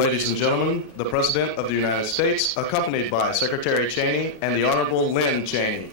Ladies and gentlemen, the President of the United States, accompanied by Secretary Cheney and the Honorable Lynn Cheney.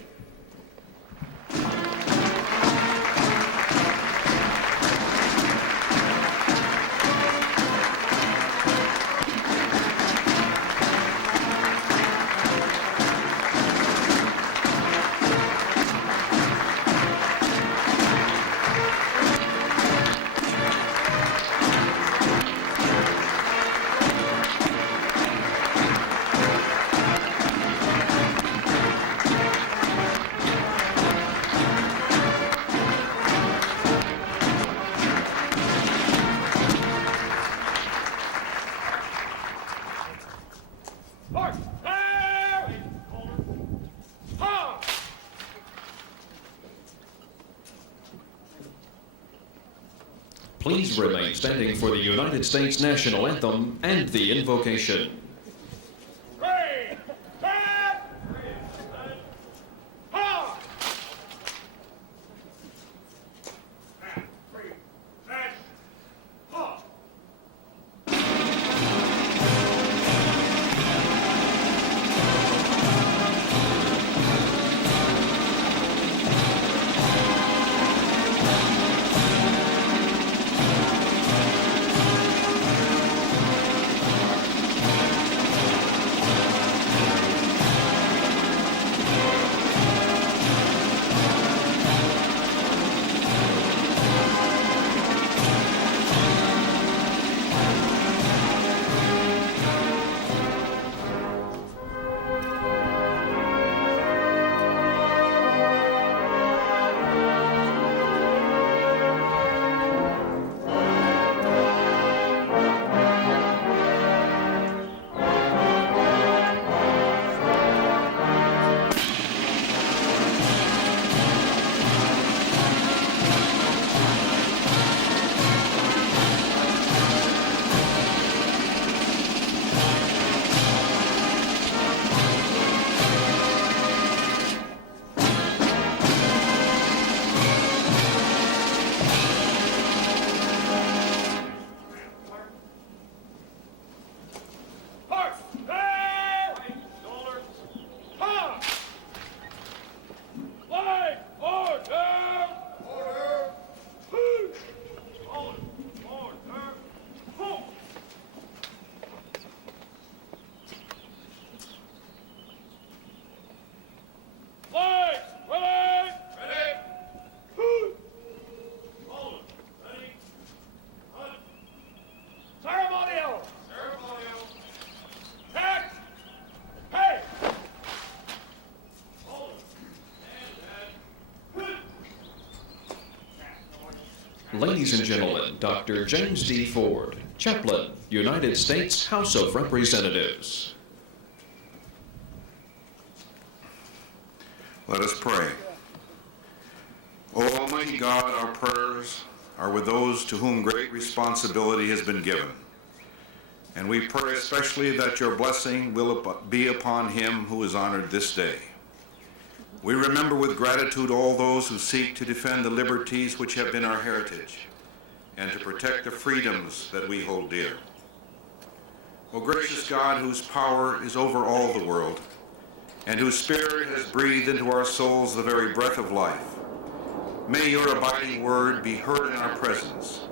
Please remain standing for the United States National Anthem and the invocation. Ladies and gentlemen, Dr. James D. Ford, Chaplain, United States House of Representatives. Let us pray. O Almighty God, our prayers are with those to whom great responsibility has been given. And we pray especially that your blessing will be upon him who is honored this day. We remember with gratitude all those who seek to defend the liberties which have been our heritage and to protect the freedoms that we hold dear. O gracious God, whose power is over all the world and whose Spirit has breathed into our souls the very breath of life, may your abiding word be heard in our presence,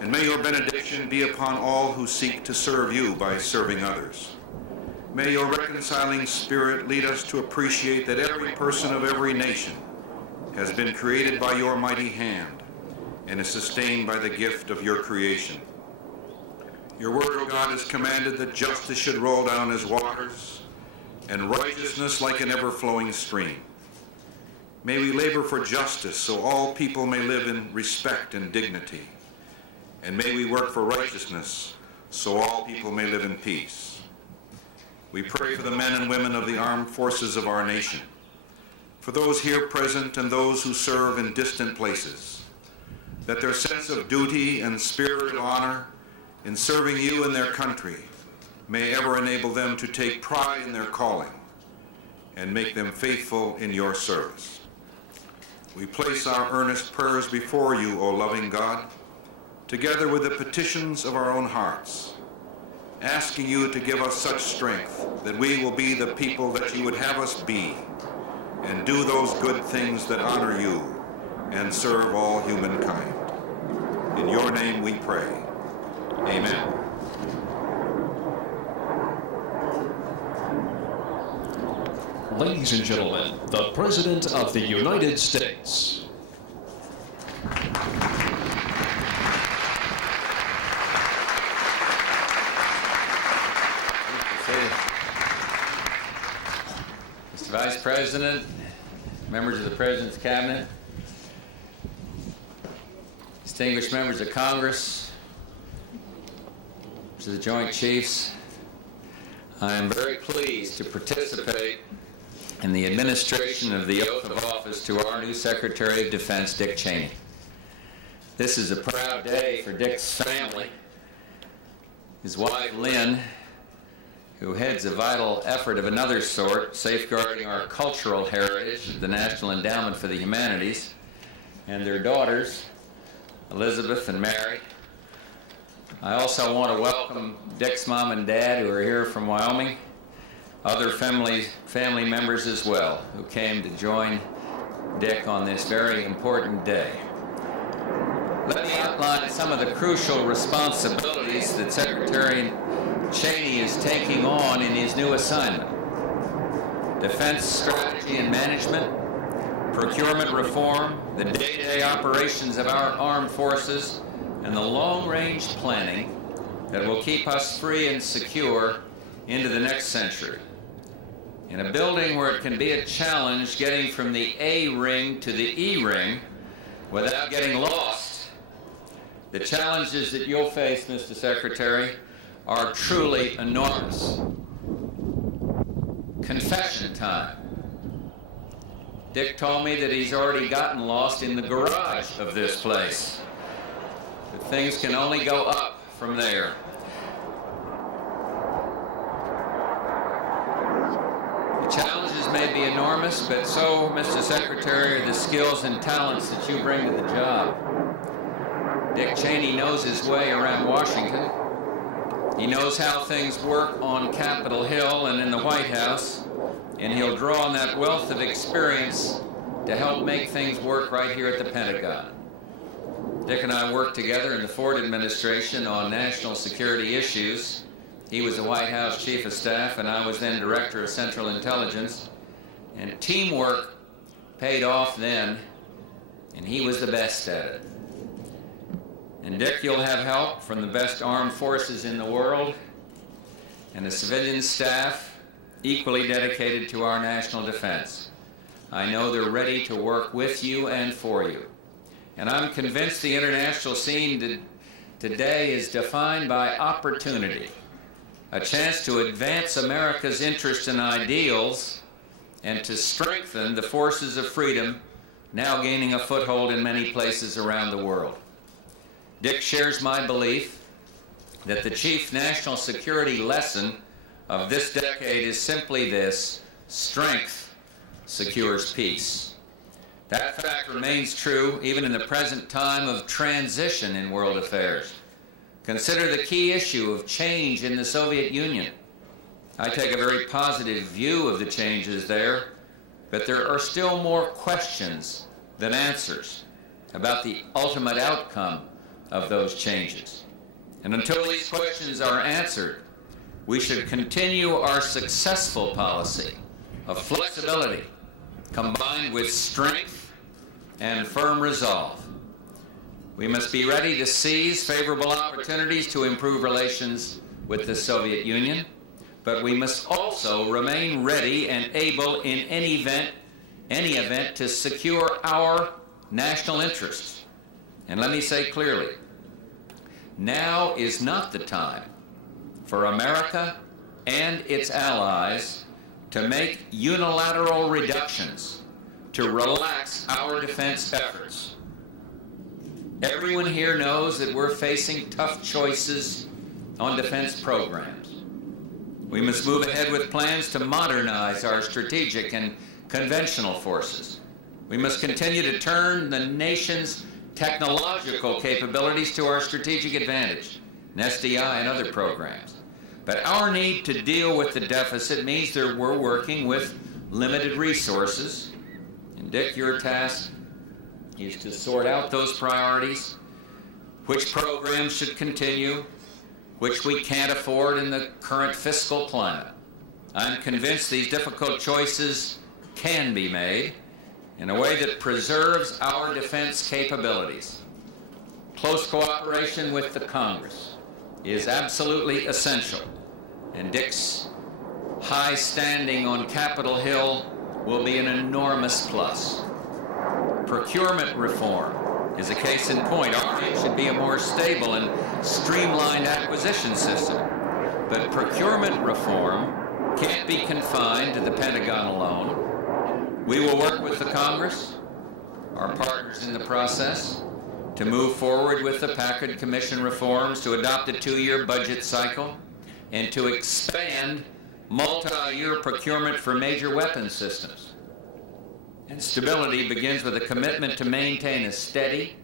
and may your benediction be upon all who seek to serve you by serving others. May your reconciling Spirit lead us to appreciate that every person of every nation has been created by your mighty hand and is sustained by the gift of your creation. Your word, O God, has commanded that justice should roll down as waters and righteousness like an ever-flowing stream. May we labor for justice so all people may live in respect and dignity. And may we work for righteousness so all people may live in peace. We pray for the men and women of the armed forces of our nation, for those here present and those who serve in distant places, that their sense of duty and spirit of honor in serving you and their country may ever enable them to take pride in their calling and make them faithful in your service. We place our earnest prayers before you, O loving God, together with the petitions of our own hearts, asking you to give us such strength that we will be the people that you would have us be, and do those good things that honor you and serve all humankind. In your name we pray. Amen. Ladies and gentlemen, the President of the United States. Mr. Vice President, members of the President's Cabinet, distinguished members of Congress, to the Joint Chiefs, I am very pleased to participate in the administration of the oath of office to our new Secretary of Defense, Dick Cheney. This is a proud day for Dick's family. His wife, Lynn, who heads a vital effort of another sort, safeguarding our cultural heritage, the National Endowment for the Humanities, and their daughters, Elizabeth and Mary. I also want to welcome Dick's mom and dad, who are here from Wyoming, other family members as well, who came to join Dick on this very important day. Let me outline some of the crucial responsibilities that Secretary Cheney is taking on in his new assignment: defense strategy and management, procurement reform, the day-to-day operations of our armed forces, and the long-range planning that will keep us free and secure into the next century. In a building where it can be a challenge getting from the A ring to the E ring without getting lost, the challenges that you'll face, Mr. Secretary, are truly enormous. Confession time. Dick told me that he's already gotten lost in the garage of this place. But things can only go up from there. The challenges may be enormous, but so, Mr. Secretary, are the skills and talents that you bring to the job. Dick Cheney knows his way around Washington. He knows how things work on Capitol Hill and in the White House, and he'll draw on that wealth of experience to help make things work right here at the Pentagon. Dick and I worked together in the Ford administration on national security issues. He was the White House Chief of Staff, and I was then Director of Central Intelligence. And teamwork paid off then, and he was the best at it. And Dick, you'll have help from the best armed forces in the world and a civilian staff equally dedicated to our national defense. I know they're ready to work with you and for you. And I'm convinced the international scene today is defined by opportunity, a chance to advance America's interests and ideals and to strengthen the forces of freedom now gaining a foothold in many places around the world. Dick shares my belief that the chief national security lesson of this decade is simply this: strength secures peace. That fact remains true even in the present time of transition in world affairs. Consider the key issue of change in the Soviet Union. I take a very positive view of the changes there, but there are still more questions than answers about the ultimate outcome of those changes. And until these questions are answered, we should continue our successful policy of flexibility combined with strength and firm resolve. We must be ready to seize favorable opportunities to improve relations with the Soviet Union, but we must also remain ready and able in any event to secure our national interests. And let me say clearly, now is not the time for America and its allies to make unilateral reductions to relax our defense efforts. Everyone here knows that we're facing tough choices on defense programs. We must move ahead with plans to modernize our strategic and conventional forces. We must continue to turn the nation's technological capabilities to our strategic advantage, in SDI and other programs. But our need to deal with the deficit means that we're working with limited resources. And Dick, your task is to sort out those priorities, which programs should continue, which we can't afford in the current fiscal climate. I'm convinced these difficult choices can be made in a way that preserves our defense capabilities. Close cooperation with the Congress is absolutely essential, and Dick's high standing on Capitol Hill will be an enormous plus. Procurement reform is a case in point. Our aim should be a more stable and streamlined acquisition system, but procurement reform can't be confined to the Pentagon alone. We will work with the Congress, our partners in the process, to move forward with the Packard Commission reforms, to adopt a 2-year budget cycle, and to expand multi-year procurement for major weapons systems. And stability begins with a commitment to maintain a steady,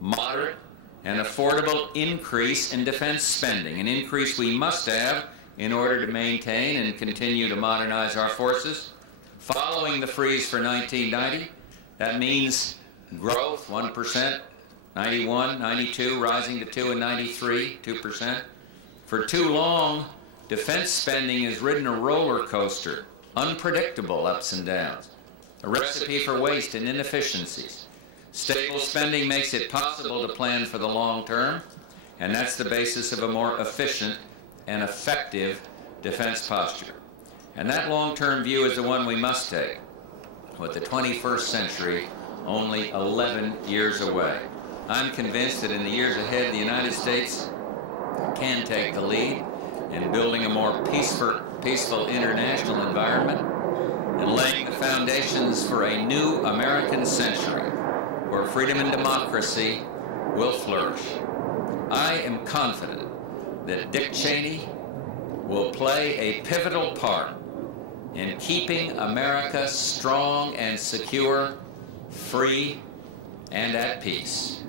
moderate, and affordable increase in defense spending, an increase we must have in order to maintain and continue to modernize our forces. Following the freeze for 1990, that means growth, 1%, 91, 92, rising to 2 in 93, 2%. For too long, defense spending has ridden a roller coaster, unpredictable ups and downs, a recipe for waste and inefficiencies. Stable spending makes it possible to plan for the long term, and that's the basis of a more efficient and effective defense posture. And that long-term view is the one we must take, with the 21st century only 11 years away. I'm convinced that in the years ahead, the United States can take the lead in building a more peaceful international environment and laying the foundations for a new American century where freedom and democracy will flourish. I am confident that Dick Cheney will play a pivotal part in keeping America strong and secure, free, and at peace.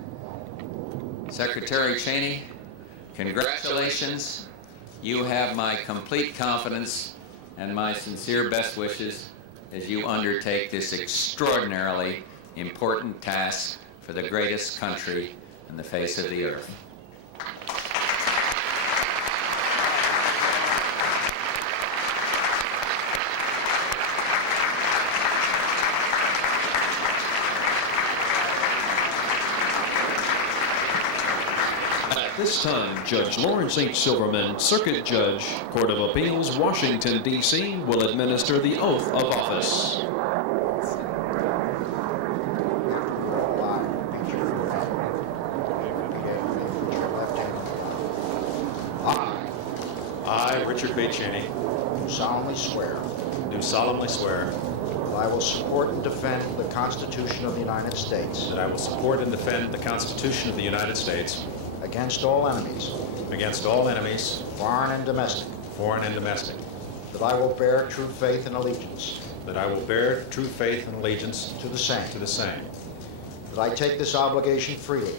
Secretary Cheney, congratulations. You have my complete confidence and my sincere best wishes as you undertake this extraordinarily important task for the greatest country on the face of the earth. At this time, Judge Lawrence H. Silverman, Circuit Judge, Court of Appeals, Washington, D.C., will administer the oath of office. I, Richard B. Cheney, Do solemnly swear do solemnly swear that I will support and defend the Constitution of the United States that I will support and defend the Constitution of the United States against all enemies, against all enemies, foreign and domestic, foreign and domestic, that I will bear true faith and allegiance that I will bear true faith and allegiance to the same, to the same, that I take this obligation freely,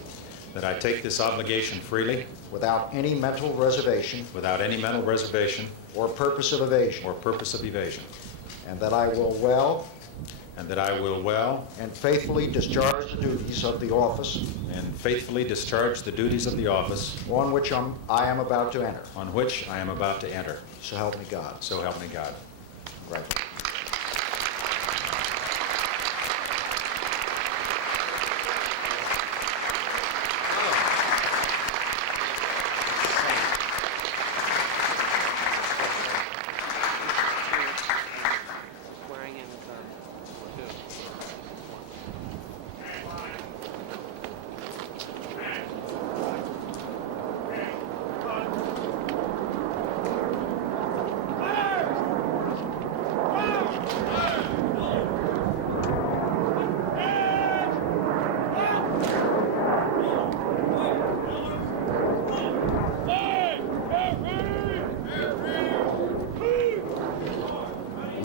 that I take this obligation freely, without any mental reservation without any mental reservation or purpose of evasion, or purpose of evasion, and that I will well and that I will well and faithfully discharge the duties of the office and faithfully discharge the duties of the office on which I am about to enter. on which I am about to enter. So help me God. So help me God. Congratulations. Swearing in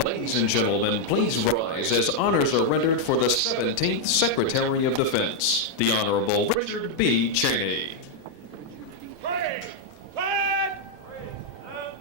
Ladies and gentlemen, please rise as honors are rendered for the 17th Secretary of Defense, the Honorable Richard B. Cheney. Praise, flag, and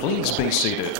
Please be seated.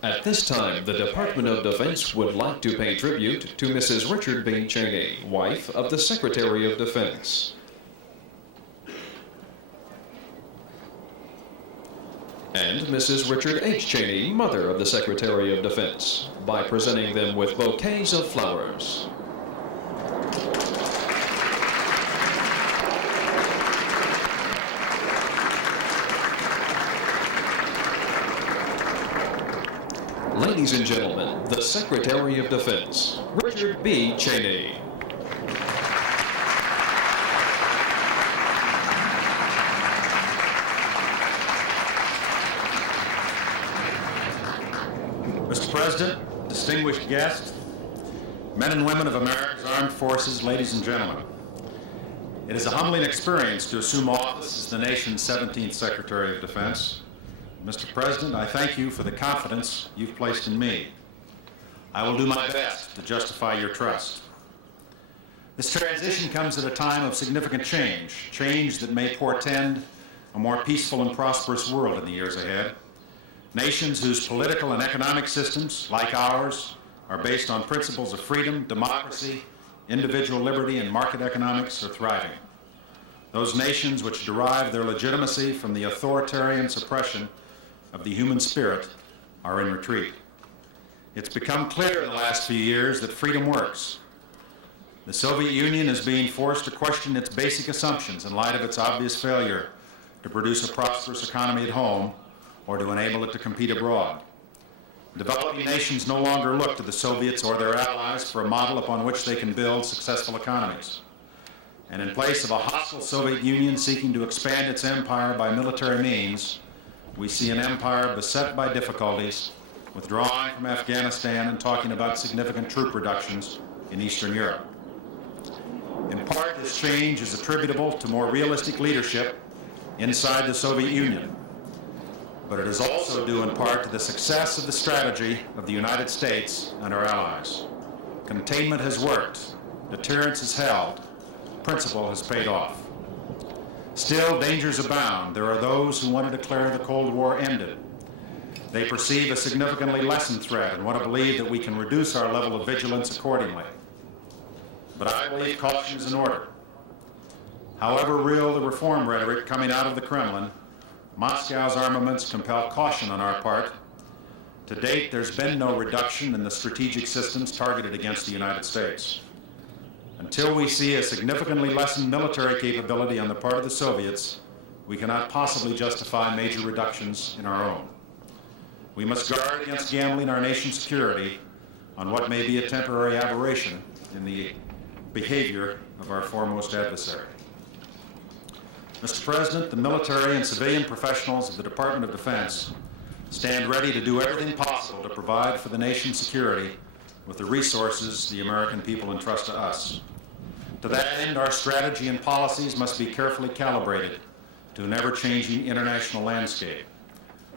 At this time, the Department of Defense would like to pay tribute to Mrs. Richard B. Cheney, wife of the Secretary of Defense. And Mrs. Richard H. Cheney, mother of the Secretary of Defense, by presenting them with bouquets of flowers. Ladies and gentlemen, the Secretary of Defense, Richard B. Cheney. Mr. President, distinguished guests, men and women of America's armed forces, ladies and gentlemen, it is a humbling experience to assume office as the nation's 17th Secretary of Defense. Mr. President, I thank you for the confidence you've placed in me. I will do my best to justify your trust. This transition comes at a time of significant change that may portend a more peaceful and prosperous world in the years ahead. Nations whose political and economic systems, like ours, are based on principles of freedom, democracy, individual liberty, and market economics are thriving. Those nations which derive their legitimacy from the authoritarian suppression of the human spirit are in retreat. It's become clear in the last few years that freedom works. The Soviet Union is being forced to question its basic assumptions in light of its obvious failure to produce a prosperous economy at home or to enable it to compete abroad. Developing nations no longer look to the Soviets or their allies for a model upon which they can build successful economies. And in place of a hostile Soviet Union seeking to expand its empire by military means, we see an empire beset by difficulties, withdrawing from Afghanistan and talking about significant troop reductions in Eastern Europe. In part, this change is attributable to more realistic leadership inside the Soviet Union. But it is also due in part to the success of the strategy of the United States and our allies. Containment has worked, deterrence has held, principle has paid off. Still, dangers abound. There are those who want to declare the Cold War ended. They perceive a significantly lessened threat and want to believe that we can reduce our level of vigilance accordingly. But I believe caution is in order. However real the reform rhetoric coming out of the Kremlin, Moscow's armaments compel caution on our part. To date, there's been no reduction in the strategic systems targeted against the United States. Until we see a significantly lessened military capability on the part of the Soviets, we cannot possibly justify major reductions in our own. We must guard against gambling our nation's security on what may be a temporary aberration in the behavior of our foremost adversary. Mr. President, the military and civilian professionals of the Department of Defense stand ready to do everything possible to provide for the nation's security with the resources the American people entrust to us. To that end, our strategy and policies must be carefully calibrated to an ever-changing international landscape.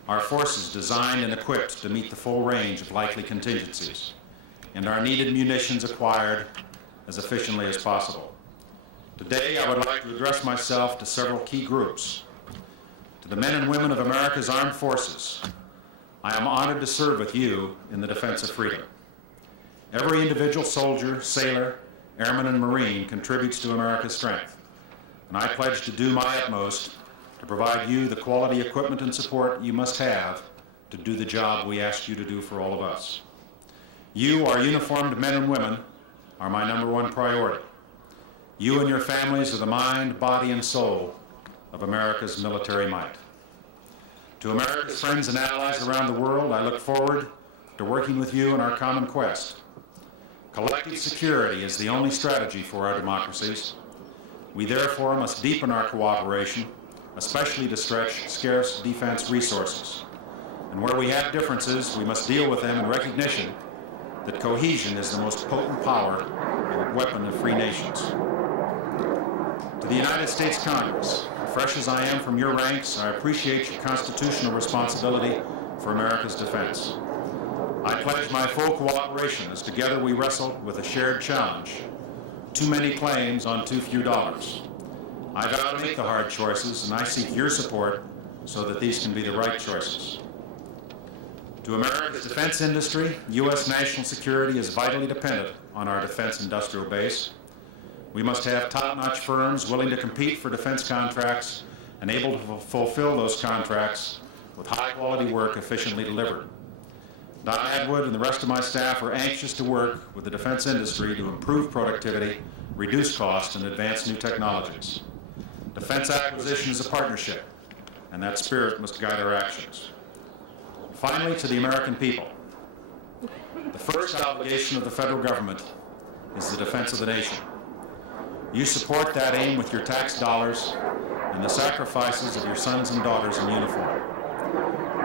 Our forces designed and equipped to meet the full range of likely contingencies, and our needed munitions acquired as efficiently as possible. Today, I would like to address myself to several key groups. To the men and women of America's armed forces, I am honored to serve with you in the defense of freedom. Every individual soldier, sailor, airman, and Marine contributes to America's strength, and I pledge to do my utmost to provide you the quality equipment and support you must have to do the job we ask you to do for all of us. You, our uniformed men and women, are my #1 priority. You and your families are the mind, body, and soul of America's military might. To America's friends and allies around the world, I look forward to working with you in our common quest. Collective security is the only strategy for our democracies. We therefore must deepen our cooperation, especially to stretch scarce defense resources. And where we have differences, we must deal with them in recognition that cohesion is the most potent power and weapon of free nations. To the United States Congress, fresh as I am from your ranks, I appreciate your constitutional responsibility for America's defense. I pledge my full cooperation as together we wrestle with a shared challenge: too many claims on too few dollars. I vow to make the hard choices, and I seek your support so that these can be the right choices. To America's defense industry, U.S. national security is vitally dependent on our defense industrial base. We must have top-notch firms willing to compete for defense contracts and able to fulfill those contracts with high-quality work efficiently delivered. Don Atwood and the rest of my staff are anxious to work with the defense industry to improve productivity, reduce cost, and advance new technologies. Defense acquisition is a partnership, and that spirit must guide our actions. Finally, to the American people, the first obligation of the federal government is the defense of the nation. You support that aim with your tax dollars and the sacrifices of your sons and daughters in uniform.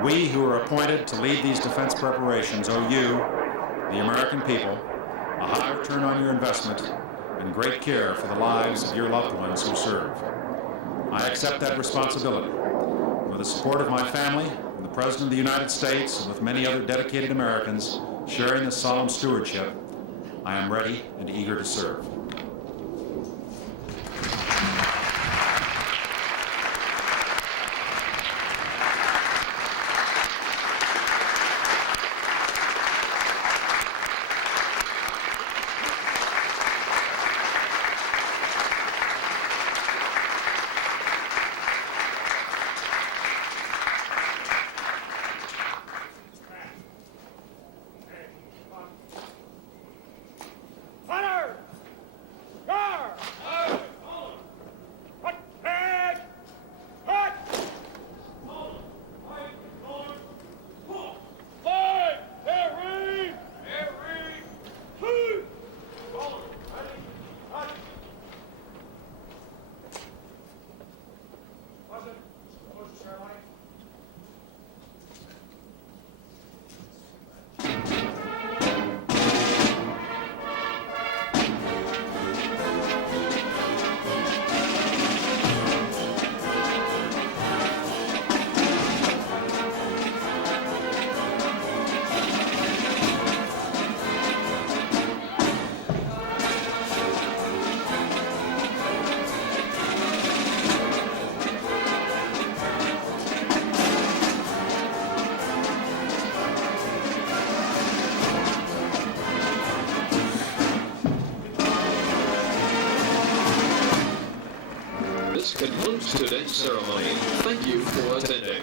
We who are appointed to lead these defense preparations owe you, the American people, a high return on your investment and great care for the lives of your loved ones who serve. I accept that responsibility. With the support of my family and the President of the United States, and with many other dedicated Americans sharing this solemn stewardship, I am ready and eager to serve. concludes today's ceremony. Thank you for attending.